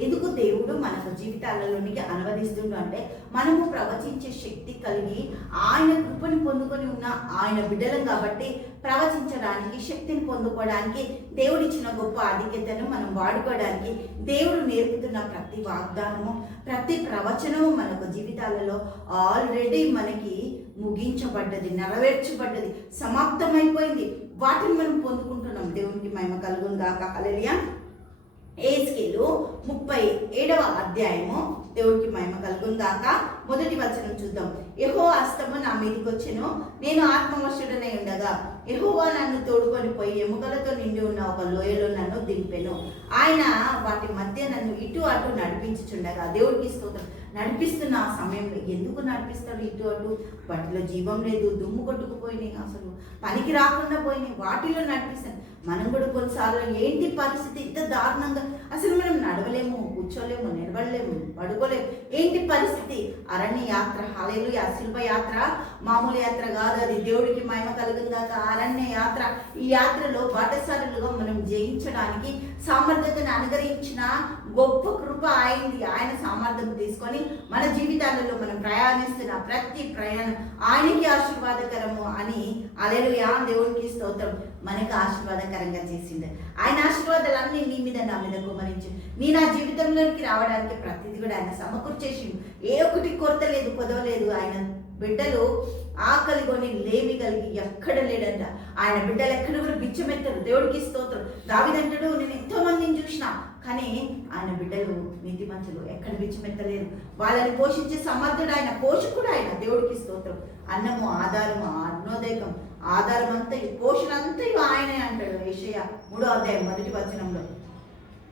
ఎందుకు దేవుడు మనకు జీవితాలలోనికి అనువదిస్తుండు అంటే మనము ప్రవచించే శక్తి కలిగి ఆయన కృపను పొందుకొని ఉన్న ఆయన బిడ్డలం కాబట్టి ప్రవచించడానికి శక్తిని పొందుకోవడానికి దేవుడిచ్చిన గొప్ప ఆధిక్యతను మనం వాడుకోవడానికి దేవుడు నేర్పుతున్న ప్రతి వాగ్దానము ప్రతి ప్రవచనము మనకు జీవితాలలో ఆల్రెడీ మనకి ముగించబడ్డది నెరవేర్చబడ్డది సమాప్తమైపోయింది. వాటిని మనం పొందుకుంటున్నాం. దేవునికి మహిమ కలుగుందాక గాక. హల్లెలూయా ముప్పై ఏడవ అధ్యాయము దేవుడికి మహిమ కలుగుందాక మొదటి వచనం చూద్దాం. యహో అస్తము నా మీదకి వచ్చిన నేను ఆత్మవశుడనై ఉండగా ఎహోవా నన్ను తోడుకొని పోయి ఎముకలతో నిండి ఉన్న ఒక లోయలో నన్ను దింపెను. ఆయన వాటి మధ్య నన్ను ఇటు అటు నడిపించుచుండగా దేవుడికి స్తోత్రం. నడిపిస్తున్న ఆ సమయంలో ఎందుకు నడిపిస్తాడు ఇటు అటు? వాటిలో జీవం లేదు దుమ్ము కొట్టుకుపోయినాయి అసలు. పనికి రాకుండా పోయినాయి వాటిలో నడిపిస్తాను. మనం కూడా కొన్నిసార్లు ఏంటి పరిస్థితి? ఇంత దారుణంగా. అసలు మనం నడవలేము కూర్చోలేము నిలబడలేము పడుకోలేము. ఏంటి పరిస్థితి? అరణ్య యాత్ర హాలేలు శిల్ప యాత్ర? మామూలు యాత్ర కాదు అది. దేవుడికి మహిమ కలుగుందాక అరణ్య యాత్ర. ఈ యాత్రలో బాటసారులుగా మనం జయించడానికి సామర్థ్యతను అనుగ్రహించిన గొప్ప కృప అయింది ఆయన సామర్థ్యం తీసుకొని మన జీవితాలలో మనం ప్రయాణిస్తున్న ప్రతి ప్రయాణం ఆయనకి ఆశీర్వాదకరము అని. అలెలుయా దేవుడికి స్తోత్రం. మనకు ఆశీర్వాదకరంగా చేసింది. ఆయన ఆశీర్వాదాలన్నీ నీ మీద నా మీద కుమరించు. నీ నా జీవితంలోకి రావడానికి ప్రతిదీ కూడా ఆయన సమకూర్చేసిండు. ఏ ఒక్కటి కొరత లేదు కొదవలేదు ఆయన బిడ్డలు ఆకలి కొని లేమి కలిగి ఎక్కడ లేడంట. ఆయన బిడ్డలు ఎక్కడ కూడా బిచ్చమెత్తారు. దేవుడికి స్తోత్రం. దావిదంటాడు నేను ఎంతో మందిని చూసిన కానీ ఆయన బిడ్డలు నీతిమంతులు ఎక్కడ బిచ్చమెత్తలేరు. వాళ్ళని పోషించే సమర్థుడు ఆయన పోషకుడు ఆయన. దేవుడికి స్తోత్రం. అన్నము ఆధారము అన్నోదయకం ఆధారం అంతా పోషణ అంతా ఆయనే అంటాడు ఏషయ మూడో అధ్యాయం మొదటి వచనంలో.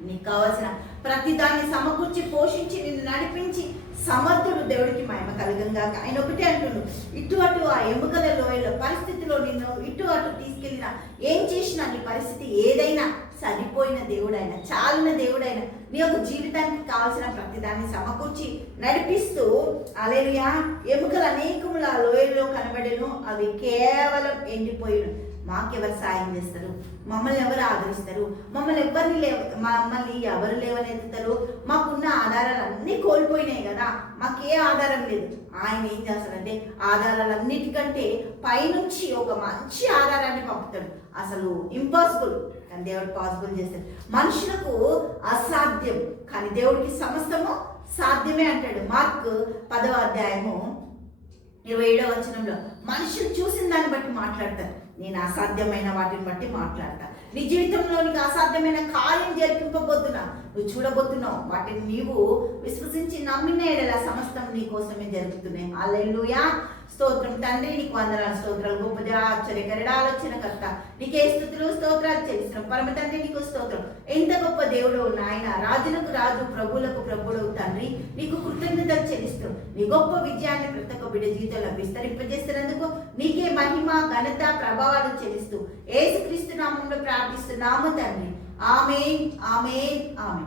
నీకు కావాల్సిన ప్రతి దాన్ని సమకూర్చి పోషించి నిన్ను నడిపించి సమర్థుడు దేవుడికి మహిమ కలగంగా ఆయన ఒకటే అంటున్నాడు ఇటు అటు ఆ ఎముకల లోయలో పరిస్థితిలో నిన్ను ఇటు అటు తీసుకెళ్ళిన ఏం చేసినా నీ పరిస్థితి ఏదైనా సరిపోయిన దేవుడైన చాలిన దేవుడైన నీ యొక్క జీవితానికి కావాల్సిన ప్రతిదాన్ని సమకూర్చి నడిపిస్తూ అలేలుయా ఎముకలు అనేకములు ఆ లోయలో కనబడేను అవి కేవలం ఎండిపోయిను మాకెవరు సాయం చేస్తారు? మమ్మల్ని ఎవరు ఆదరిస్తారు? మమ్మల్ని ఎవరిని లేవ మమ్మల్ని ఎవరు లేవనెత్తుతారు? మాకున్న ఆధారాలు అన్నీ కోల్పోయినాయి కదా? మాకే ఆధారం లేదు. ఆయన ఏం చేస్తాడంటే ఆధారాలన్నిటికంటే పైనుంచి ఒక మంచి ఆధారాన్ని పంపుతాడు. అసలు ఇంపాసిబుల్ కానీ దేవుడు పాసిబుల్ చేస్తాడు. మనుషులకు అసాధ్యం. కానీ దేవుడికి సమస్తము సాధ్యమే అంటాడు. మార్క్ పదవ అధ్యాయము ఇరవై ఏడవ వచనంలో మనుషులు చూసిన దాన్ని బట్టి మాట్లాడతారు. నేను అసాధ్యమైన వాటిని బట్టి మాట్లాడతా. నీ జీవితంలో నీకు అసాధ్యమైన కార్యం జరిపింపబోతున్నా. నువ్వు చూడబోతున్నావు. వాటిని నీవు విశ్వసి నమ్మిన ఎడల సమస్తం నీ కోసమే జరుగుతున్నాయి. అల్లెలుయా స్తోత్రం తండ్రి నీకు వందనాలు స్తోత్రాలు. గొప్ప ఆశ్చర్యకరడ ఆలోచన కర్త. నీకే స్థుతులు స్తోత్రాలు చేస్తున్నాం పరమ తండ్రి నీకు స్తోత్రం. ఎంత గొప్ప దేవుడు నాయన. రాజులకు రాజు ప్రభువులకు ప్రభుడు తండ్రి. నీకు కృతజ్ఞతలు చెల్లిస్తాం నీ గొప్ప విజయాన్ని ప్రతి ఒక్క బిడ్డ జీవితంలో విస్తరింపజేస్తున్నందుకు నీకే మహిమ ఘనత ప్రభావాలు చెల్లిస్తూ ఏసుక్రీస్తు నామంలో ప్రార్థిస్తున్నాము తండ్రి. ఆమె ఆమె ఆమె